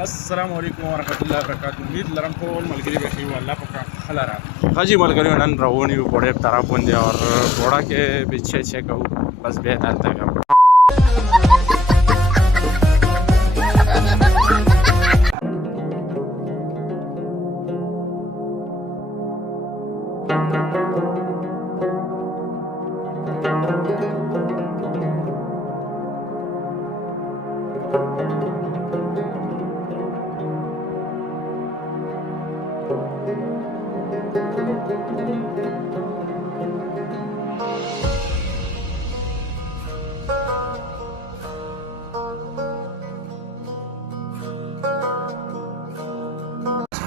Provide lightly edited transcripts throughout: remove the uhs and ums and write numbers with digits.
السلام علیکم ورحمۃ اللہ وبرکاتہ. امید لرم ټول ملګري به ښه وي. الله پاک ښه لاره ښه ملګري نن روان یو بوډۍ په طرف باندې او بوډا کې به چې کوو بس بیا دلته کوو.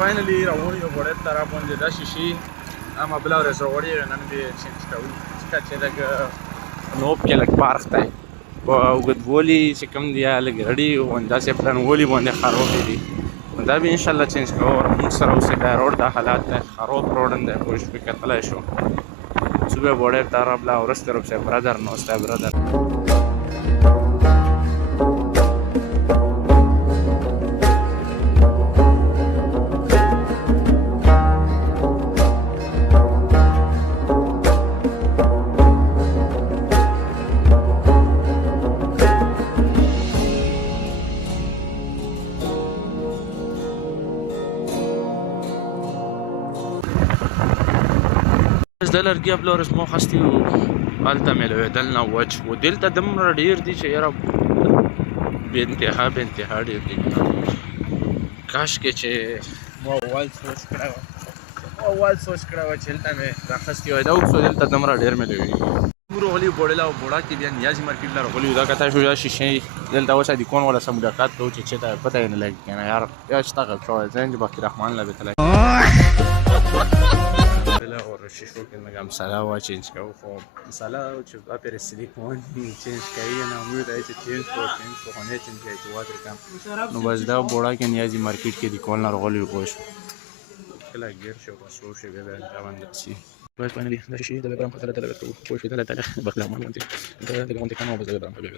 فاینلی روان یو بوډۍ په طرف باندې دا شیشې اما بله ورځ راوړې نن دې چینج کوو ځکه چې لږ نوب کې لږ پارخ دی په اوږدوالي چې کوم دی لږ رډي داسې پلنوالي باندې خرابې دي دا به انشاءالله چینج کوو. موږ سره اوسې دا روډ دا حالات دی خراب روډ دی پوه شوې کتلی شو څو بیا بوډۍ په طرف لا وروسته روپسې برادر نوستی برادر د لرګي بله ورځ مو اخیستي وو هلته مې لوېدل نه وچ و دلته دومره ډېر دي چې یاره بې انتها ډېر دي. کاشکې چې ما اول سوچ کړی وه چې هلته مې راخیستي وای دا اوس دلته دومره ډېر مې لوېږي. موږ راغلي یو بوډۍ له بوډا کې بیا نیازي مارکېټ له راغلي یو دا کته شو یا شیشې دلته اوس دیکون والا سره ملاقات کوو چې چېرته پته یې نه لګي که نه یار یا شته غب شوی ذهن چې باقي رحمان له بېتلی اور شیشو کې لږ مساله وا چینج کوو خو مساله چې پرې سلیکون چینج کوي نه امید دی چې چینج خو نه چینج کوي چې واتر کم نو بس دا بوډا کې نیازي مارکېټ کې د کول نه راغلی وو پوه شو کله ګیر شو بس وشي بیا به روان شي بس فاینلي دا شیشې د برام په سره تللی کوو پوه شوې دلته بخلا مان غوندې دلته غوندې کم او بس د برام په بیا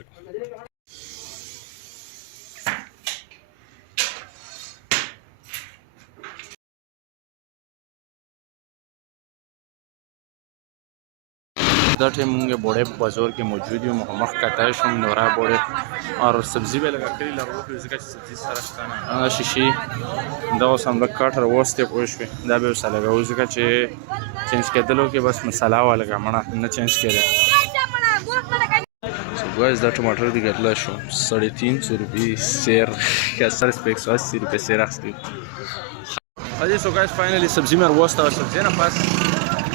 دا ټایم مونږ بوډۍ په بازار کې موجود یو مخامخ کتی شوم نورا بوډۍ اور سبزي به لږ کړي لا وکړو ځکه چې سبزي سره شته نه شیشې دا اوس هم لږ کاټ راوستې پوه شوې دا به ورسره لګوو ځکه چې چینج کېدلو کې بس مساله وه لږه مړه نه چینج کېده. گویز دا ټماټر دی ګټلی شو 350 روپۍ سیر که 180 روپۍ سیر اخیستی حاجی سو گایز فاینلی سبزی میں راوسته اور سبزی نه پاس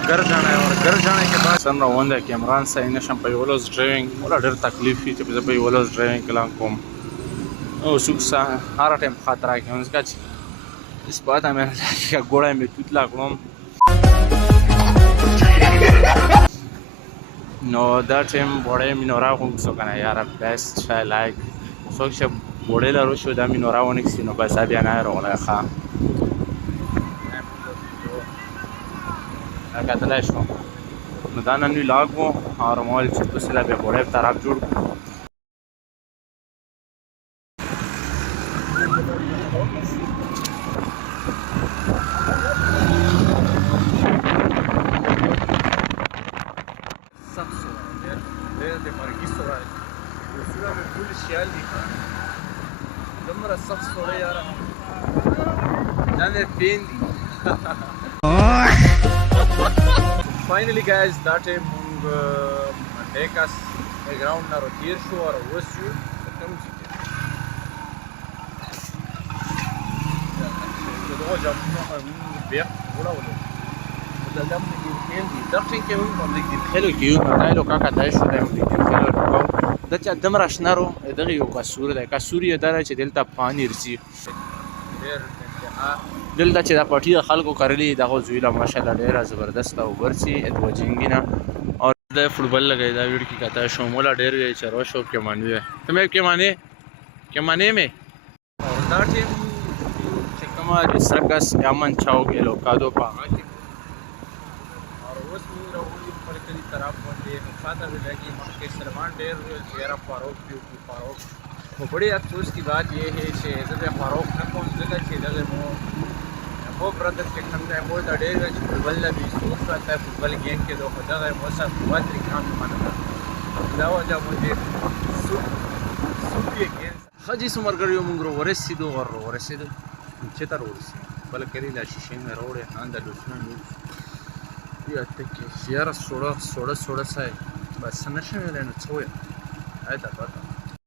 घर जाना है और घर जाने के बाद सन روان دی کیمران صحیح نشم په یولوز ډرایوینګ ولا ډېر تکلیف وي چې زه په یولوز ډرایوینګ کلام کوم او څوک هر ټایم خطر کې هم ځکه چې اثبات مې که ګوړه مې توتلا کړم نو دا ټایم بوډۍ مې نو راغوم څو که نه یاره بیسټ شی لایک څوک چې بوډۍ لرو شو دا مې نو راونیسي نو بس بیا نه راغلی ښه کتلی شو نو دا نن ولاګ و اور ما ویل چې پسې لا بیا بوډۍ په طرف جوړ کړو. سخت شو ډېر د مرګي سوړی اوسونه مې ټول سیال دي دومره سخت سوړی یاره دا مې پین دي فاینلی گایز دا ټایم مونږ منډی کس بیکګراؤنډ نه راتېر شو او اوس یو په کوم ځای کې د دغو جامونو مونږ بیخ وړولو دلته هم د ګیمخیل دي دغه ټایم کې مونږ هم د ګیمخیلو کې یو کتایلو کاکا دی شو دی هم د ګیمخیلو ټکو دا چې دومره شنه رو دغه یو کسور دی کسور یې دا دی چې دلته پانی رسي ډېر دلته چې دا پټي د خلکو کرلي دغه زوی له ماشاءالله ډېره زبردسته اوبر سي دوه جنګي نه اور دا فوټبال لګی دا ویډ کې کته شو مولا ډېر وی چې روشو کې مانوي ته مې کې مانې مې اور دا ټیم چې کومه د سرکس یامن چاو کې لوکادو په هغه کې اور اوس موږ راغلي په کلی طرف باندې نو خاطر لګي مخکې سلمان ډېر زیاره فاروق خو बड़े अफसोस की बात ये है कि जब फारूक न कौन जगह थी जगह वो ब्रदर के खंडे वो द डेर में फुटबॉल भी सोच रहा है फुटबॉल गेम के दो जगह मौसा बहुत काम मानता दावा जब मुझे सुपी गेम خجي سمر غړیو مونږ ورسېدو ورسېدو چې تر ورسېدو بل کړي لا شیشې مې راوړې اندلسونه یا تکي زیاره سوړه سای بس نشم ویلی نو څه ویم دا پته